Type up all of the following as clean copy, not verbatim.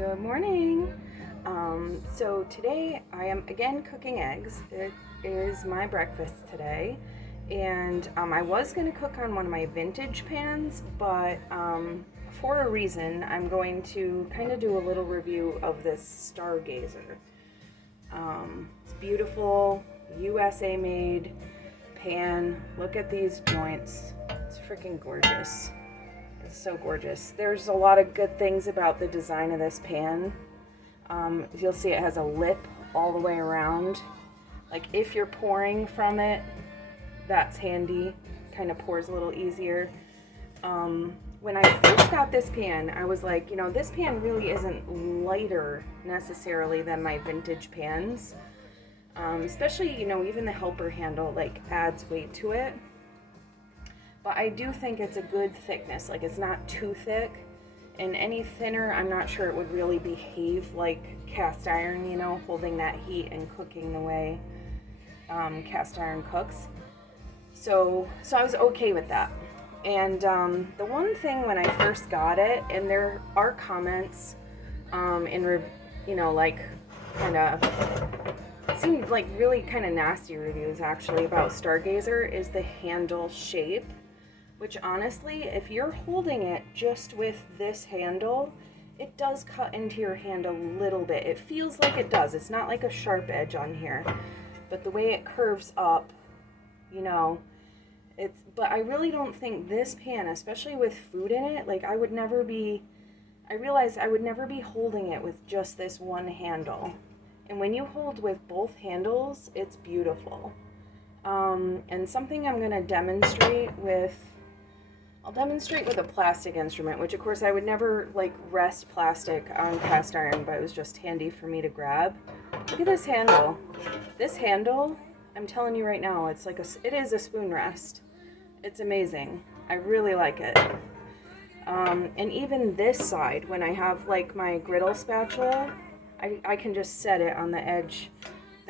Good morning. So today I am again cooking eggs. It is my breakfast today, and I was going to cook on one of my vintage pans, but for a reason I'm going to kind of do a little review of this Stargazer. It's beautiful, USA made pan. Look at these joints. It's freaking gorgeous. It's so gorgeous. There's a lot of good things about the design of this pan. You'll see it has a lip all the way around. Like if you're pouring from it, that's handy. Kind of pours a little easier. When I first got this pan, I was like, this pan really isn't lighter necessarily than my vintage pans. Especially, even the helper handle like adds weight to it. But I do think it's a good thickness. Like it's not too thick. And any thinner, I'm not sure it would really behave like cast iron, holding that heat and cooking the way cast iron cooks. So I was okay with that. And the one thing when I first got it, and there are comments like kind of seemed like really kind of nasty reviews actually about Stargazer, is the handle shape. Which honestly, if you're holding it just with this handle, it does cut into your hand a little bit. It feels like it does. It's not like a sharp edge on here. But the way it curves up, but I really don't think this pan, especially with food in it, like I realized I would never be holding it with just this one handle. And when you hold with both handles, it's beautiful. And something I'm going to demonstrate with, I'll demonstrate with a plastic instrument, which of course I would never like rest plastic on cast iron, but it was just handy for me to grab. Look at this handle. This handle, I'm telling you right now, it's like it is a spoon rest. It's amazing. I really like it. And even this side, when I have like my griddle spatula, I can just set it on the edge,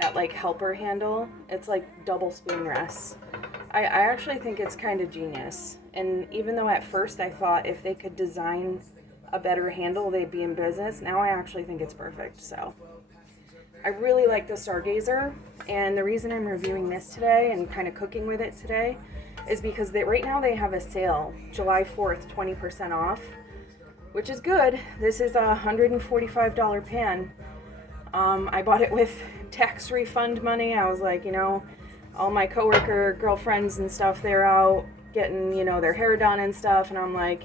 that like helper handle. It's like double spoon rests. I actually think it's kind of genius. And even though at first I thought if they could design a better handle, they'd be in business, now I actually think it's perfect. So I really like the Stargazer. And the reason I'm reviewing this today and kind of cooking with it today is because right now they have a sale, July 4th, 20% off, which is good. This is a $145 pan. I bought it with tax refund money. I was like, all my coworker girlfriends and stuff, they're out getting, their hair done and stuff. And I'm like,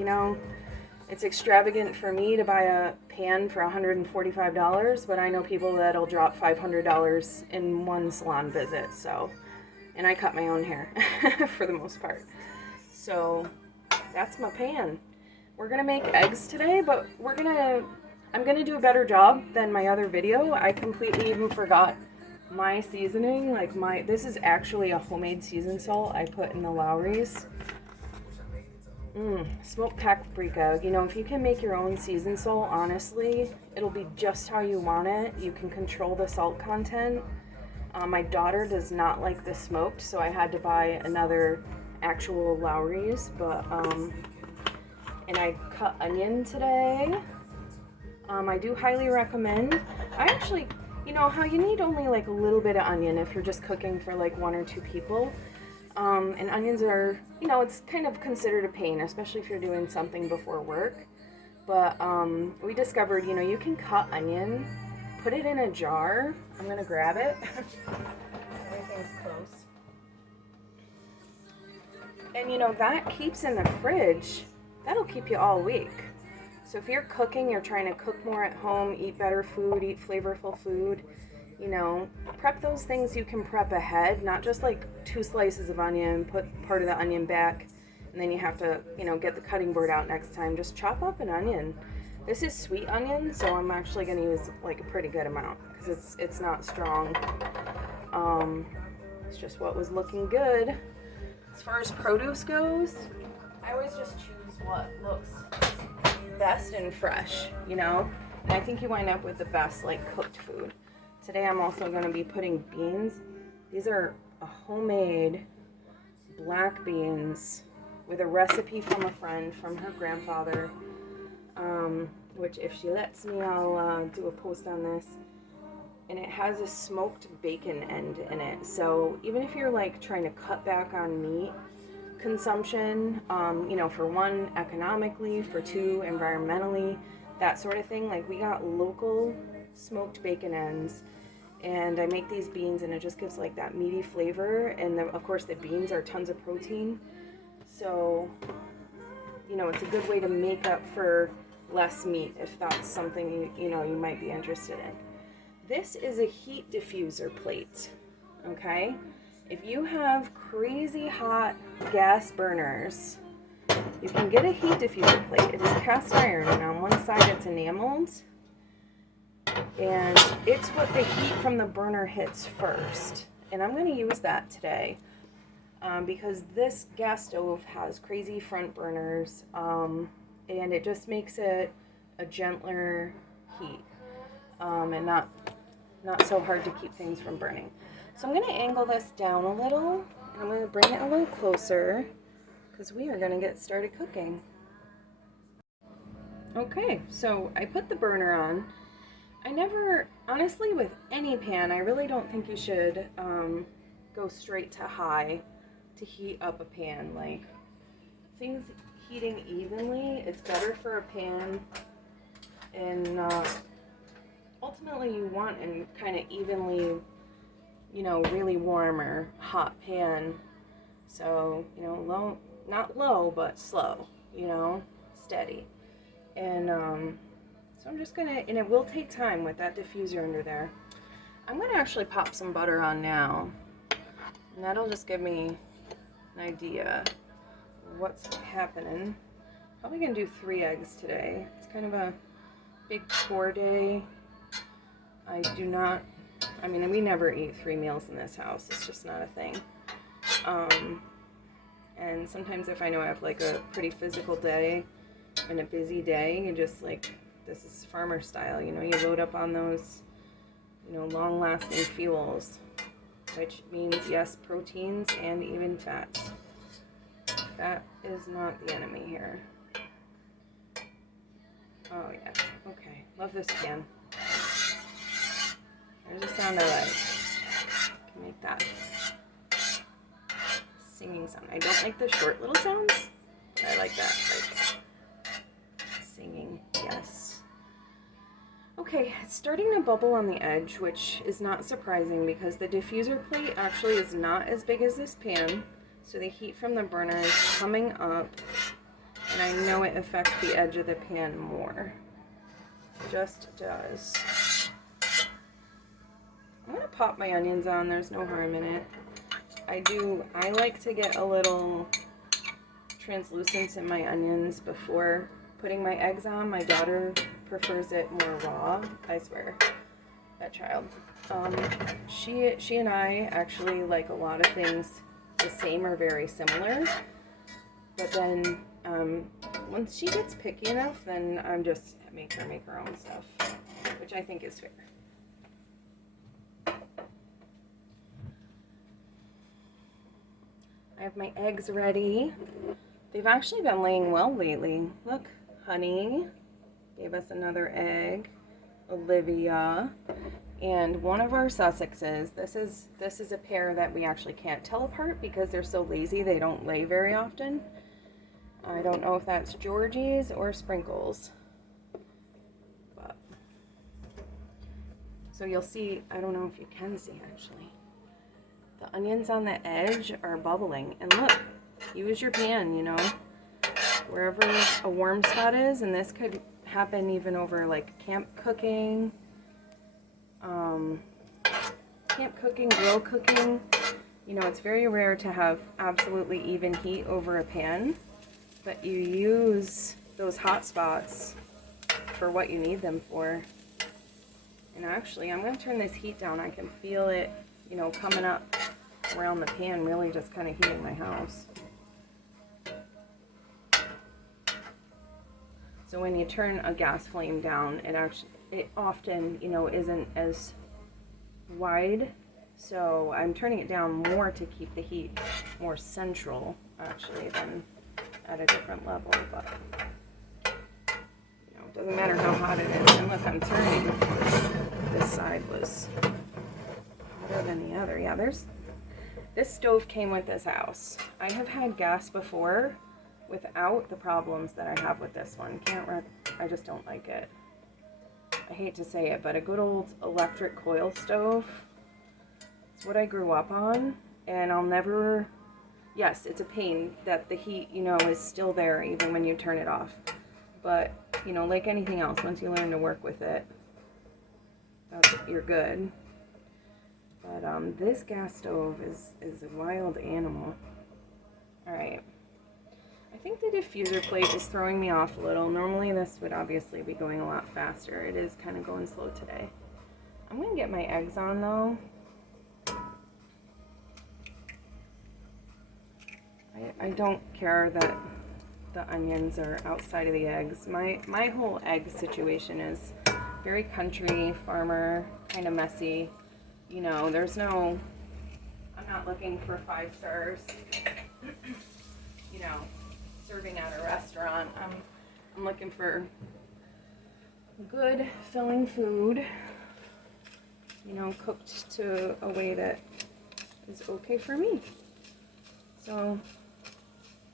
it's extravagant for me to buy a pan for $145, but I know people that'll drop $500 in one salon visit. So, and I cut my own hair for the most part. So that's my pan. We're going to make eggs today, but I'm going to do a better job than my other video. I completely even forgot my seasoning. This is actually a homemade seasoned salt I put in the Lowry's. Smoked paprika. If you can make your own seasoned salt, honestly, it'll be just how you want it. You can control the salt content. My daughter does not like the smoked, so I had to buy another actual Lowry's, but and I cut onion today. I do highly recommend. I actually, how you need only like a little bit of onion if you're just cooking for like one or two people. And onions are, it's kind of considered a pain, especially if you're doing something before work. But we discovered, you can cut onion, put it in a jar. I'm going to grab it. Everything's close. And that keeps in the fridge. That'll keep you all week. So if you're cooking, you're trying to cook more at home, eat better food, eat flavorful food, prep those things you can prep ahead, not just like 2 slices of onion, put part of the onion back, and then you have to, get the cutting board out next time. Just chop up an onion. This is sweet onion, so I'm actually going to use like a pretty good amount because it's not strong. It's just what was looking good. As far as produce goes, I always just choose what looks best and fresh, and I think you wind up with the best like cooked food. Today I'm also going to be putting beans. These are a homemade black beans with a recipe from a friend, from her grandfather. which if she lets me, I'll do a post on this. And it has a smoked bacon end in it. So even if you're like trying to cut back on meat consumption, you know, for one, economically, for two, environmentally, that sort of thing, like we got local smoked bacon ends, and I make these beans and it just gives like that meaty flavor, and of course the beans are tons of protein, so you know, it's a good way to make up for less meat if that's something you know you might be interested in. This is a heat diffuser plate, okay? If you have crazy hot gas burners, you can get a heat diffuser plate. It is cast iron, and on one side it's enameled, and it's what the heat from the burner hits first. And I'm going to use that today because this gas stove has crazy front burners, and it just makes it a gentler heat, and not so hard to keep things from burning. So I'm going to angle this down a little, and I'm going to bring it a little closer because we are going to get started cooking. Okay, so I put the burner on. I never, honestly, with any pan, I really don't think you should go straight to high to heat up a pan. Like, things heating evenly, it's better for a pan, and ultimately you want a kind of evenly, you know, really warm or hot pan. So, you know, low, not low, but slow, you know, steady. And so I'm just gonna, and it will take time with that diffuser under there. I'm gonna actually pop some butter on now, and that'll just give me an idea of what's happening. Probably gonna do 3 eggs today. It's kind of a big chore day. I mean, we never eat 3 meals in this house. It's just not a thing. And sometimes if I know I have like a pretty physical day and a busy day, you just like, this is farmer style, you know, you load up on those, you know, long-lasting fuels, which means, yes, proteins and even fats. Fat is not the enemy here. Oh, yeah. Okay. Love this pan. There's a sound I like. Can make that singing sound. I don't like the short little sounds, but I like that. Like singing. Yes. Okay, it's starting to bubble on the edge, which is not surprising because the diffuser plate actually is not as big as this pan. So the heat from the burner is coming up, and I know it affects the edge of the pan more. It just does. I'm gonna pop my onions on, there's no harm in it. I like to get a little translucent in my onions before putting my eggs on. My daughter prefers it more raw, I swear, that child. She and I actually like a lot of things the same or very similar, but then once she gets picky enough, then I'm just make her own stuff, which I think is fair. I have my eggs ready. They've actually been laying well lately. Look, Honey gave us another egg. Olivia, and one of our Sussexes. This is a pair that we actually can't tell apart because they're so lazy. They don't lay very often. I don't know if that's Georgie's or Sprinkles. But so you'll see, I don't know if you can see actually. The onions on the edge are bubbling, and look, use your pan, you know, wherever a warm spot is, and this could happen even over like camp cooking, grill cooking. You know, it's very rare to have absolutely even heat over a pan, but you use those hot spots for what you need them for. And actually, I'm going to turn this heat down. I can feel it, you know, coming up around the pan, really just kind of heating my house. So when you turn a gas flame down, it often, you know, isn't as wide. So I'm turning it down more to keep the heat more central, actually, than at a different level. But, you know, Doesn't matter how hot it is. And look, I'm turning. This side was hotter than the other. Yeah, this stove came with this house. I have had gas before without the problems that I have with this one. I just don't like it. I hate to say it, but a good old electric coil stove, it's what I grew up on, and I'll never, yes, it's a pain that the heat, you know, is still there even when you turn it off. But, you know, like anything else, once you learn to work with it, you're good. But this gas stove is a wild animal. Alright. I think the diffuser plate is throwing me off a little. Normally this would obviously be going a lot faster. It is kind of going slow today. I'm going to get my eggs on though. I don't care that the onions are outside of the eggs. My whole egg situation is very country, farmer, kind of messy. You know, I'm not looking for 5 stars, you know, serving at a restaurant. I'm looking for good, filling food, you know, cooked to a way that is okay for me. So,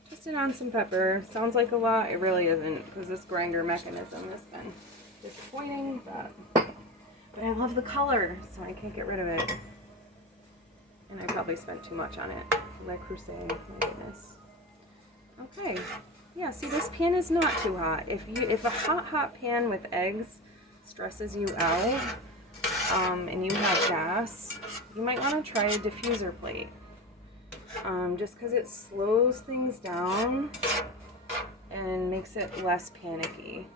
just on some pepper. Sounds like a lot. It really isn't, because this grinder mechanism has been disappointing, but I love the color, so I can't get rid of it. And I probably spent too much on it. La Crusade, my goodness. Okay. Yeah, see, this pan is not too hot. If a hot pan with eggs stresses you out, and you have gas, you might want to try a diffuser plate. Just because it slows things down and makes it less panicky.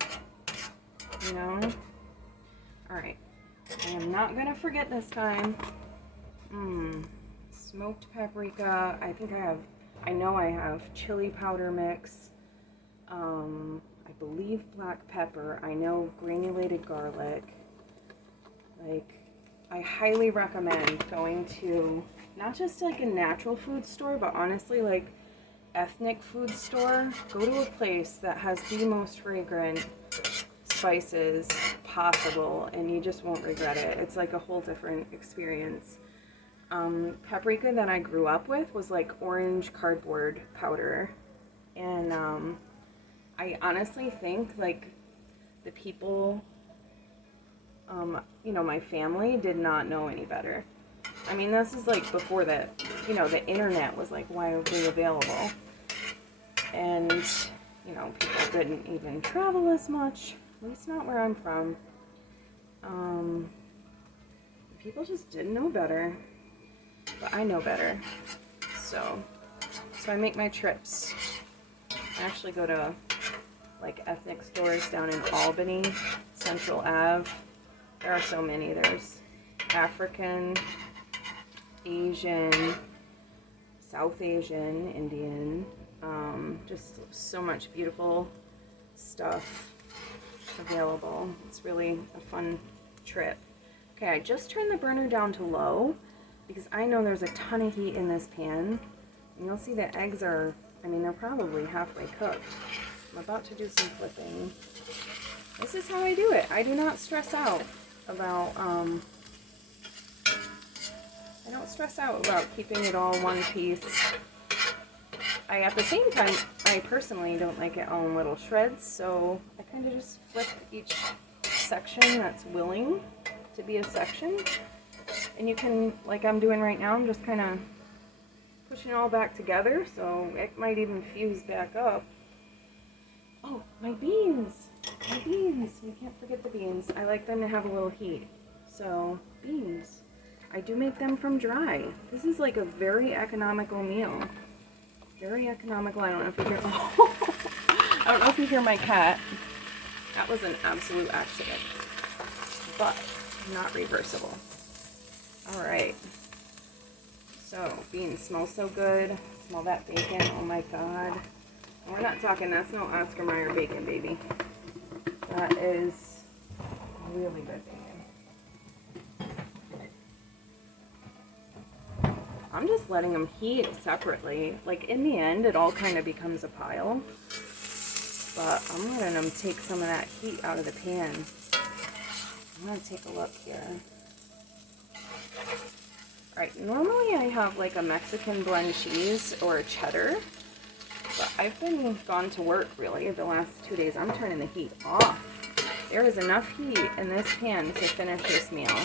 You know? Alright. I am not going to forget this time. Smoked paprika. I know I have chili powder mix. I believe black pepper. I know granulated garlic. Like, I highly recommend going to not just like a natural food store, but honestly like ethnic food store. Go to a place that has the most fragrant spices possible and you just won't regret it. It's like a whole different experience. Paprika that I grew up with was like orange cardboard powder, and I honestly think like the people, you know, my family did not know any better. I mean, this is like before that, you know, the internet was like widely available, and you know, people didn't even travel as much, at least not where I'm from. People just didn't know better. But I know better, so I make my trips. I actually go to like ethnic stores down in Albany, Central Ave. There are so many. There's African, Asian, South Asian, Indian, just so much beautiful stuff available. It's really a fun trip. Okay, I just turned the burner down to low, because I know there's a ton of heat in this pan. And you'll see the eggs are, I mean, they're probably halfway cooked. I'm about to do some flipping. This is how I do it. I do not stress out about, I don't stress out about keeping it all one piece. At the same time, I personally don't like it all in little shreds, so I kind of just flip each section that's willing to be a section. And you can, like I'm doing right now, I'm just kind of pushing it all back together, so it might even fuse back up. Oh, my beans! My beans! We can't forget the beans. I like them to have a little heat. So, beans. I do make them from dry. This is like a very economical meal. Very economical. I don't know if you hear, I don't know if you hear my cat. That was an absolute accident. But, not reversible. Alright, so beans smell so good. Smell that bacon, oh my god. And we're not talking, that's no Oscar Mayer bacon, baby. That is really good bacon. I'm just letting them heat separately. Like in the end, it all kind of becomes a pile. but I'm letting them take some of that heat out of the pan. I'm gonna take a look here. Alright, normally I have like a Mexican blend cheese or a cheddar, but I've been gone to work really the last 2 days. I'm turning the heat off. There is enough heat in this pan to finish this meal.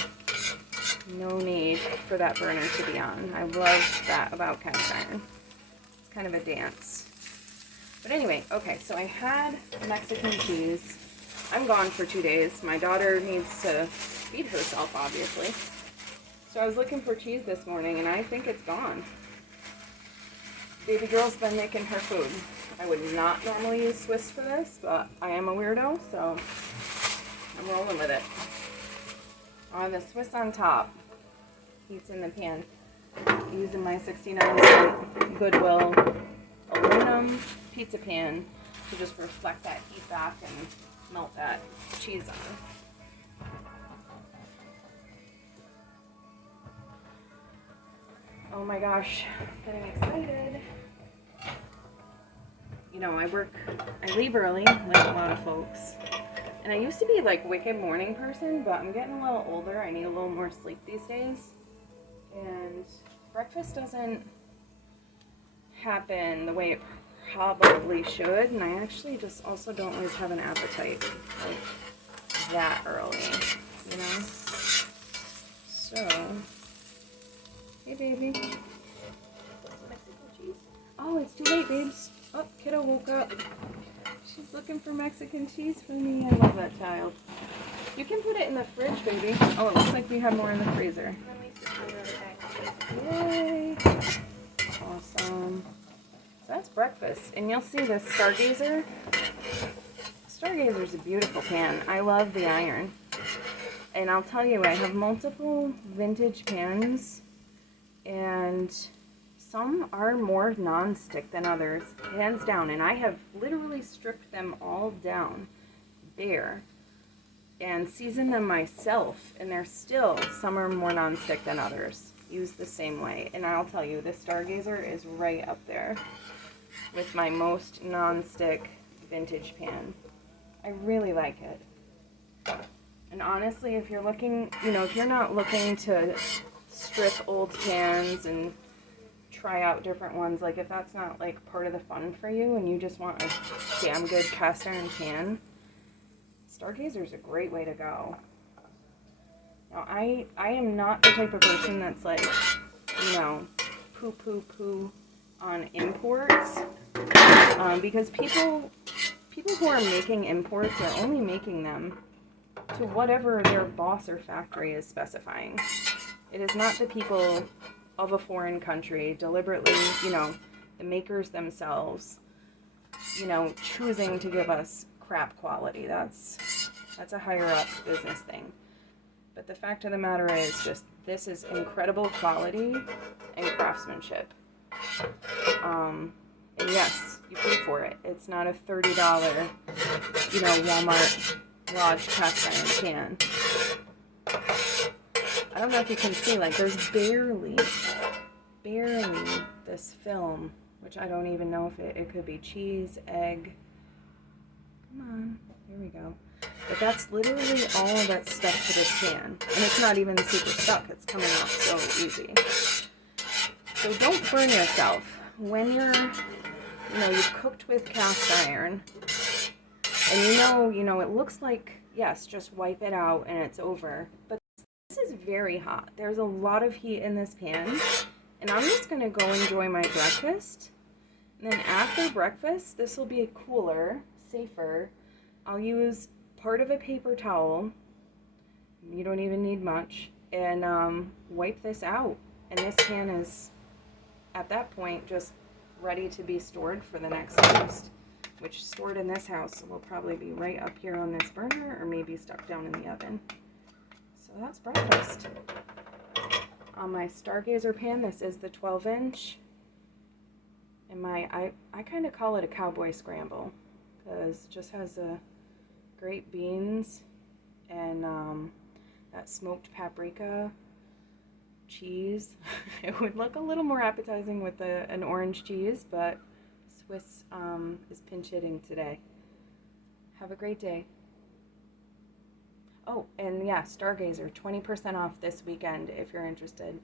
No need for that burner to be on. I love that about cast iron. It's kind of a dance. But anyway, okay, so I had Mexican cheese. I'm gone for 2 days. My daughter needs to feed herself, obviously. So I was looking for cheese this morning, and I think it's gone. Baby girl's been making her food. I would not normally use Swiss for this, but I am a weirdo, so I'm rolling with it. On the Swiss on top, heat's in the pan. Using my 69-cent Goodwill aluminum pizza pan to just reflect that heat back and melt that cheese on. Oh my gosh, getting excited. You know, I leave early, like a lot of folks. And I used to be like wicked morning person, but I'm getting a little older. I need a little more sleep these days. And breakfast doesn't happen the way it probably should. And I actually just also don't always have an appetite like that early, you know? So, hey baby. Mexican cheese. Oh, it's too late, babes. Oh, kiddo woke up. She's looking for Mexican cheese for me. I love that child. You can put it in the fridge, baby. Oh, it looks like we have more in the freezer. Yay! Awesome. So that's breakfast. And you'll see this Stargazer. Stargazer's a beautiful pan. I love the iron. And I'll tell you, I have multiple vintage pans, and some are more non-stick than others, hands down. And I have literally stripped them all down bare and seasoned them myself, and they're still, some are more non-stick than others. Used the same way. And I'll tell you, this Stargazer is right up there with my most non-stick vintage pan. I really like it. And honestly, if you're looking, you know, if you're not looking to strip old pans and try out different ones, like if that's not like part of the fun for you and you just want a damn good cast iron pan, Stargazer's a great way to go. Now, I am not the type of person that's like, you know, poo on imports, because people who are making imports are only making them to whatever their boss or factory is specifying. It is not the people of a foreign country deliberately, you know, the makers themselves, you know, choosing to give us crap quality. That's a higher up business thing. But the fact of the matter is just, this is incredible quality and craftsmanship. And yes, you pay for it. It's not a $30, you know, Walmart Lodge cast iron pan. I don't know if you can see, like, there's barely this film, which I don't even know if it could be cheese, egg. Come on, here we go. But that's literally all that's stuck to this pan. And it's not even super stuck, it's coming out so easy. So don't burn yourself. When you're, you know, you've cooked with cast iron, and you know, it looks like, yes, just wipe it out and it's over. But this is very hot. There's a lot of heat in this pan. And I'm just going to go enjoy my breakfast. And then after breakfast, this will be cooler, safer. I'll use part of a paper towel. You don't even need much. And wipe this out. And this pan is, at that point, just ready to be stored for the next toast. Which, stored in this house, will probably be right up here on this burner, or maybe stuck down in the oven. So that's breakfast. On my Stargazer pan, this is the 12-inch. And I kind of call it a Cowboy Scramble, because it just has great beans and that smoked paprika, cheese. It would look a little more appetizing with an orange cheese, but Swiss is pinch hitting today. Have a great day. Oh, and yeah, Stargazer, 20% off this weekend if you're interested.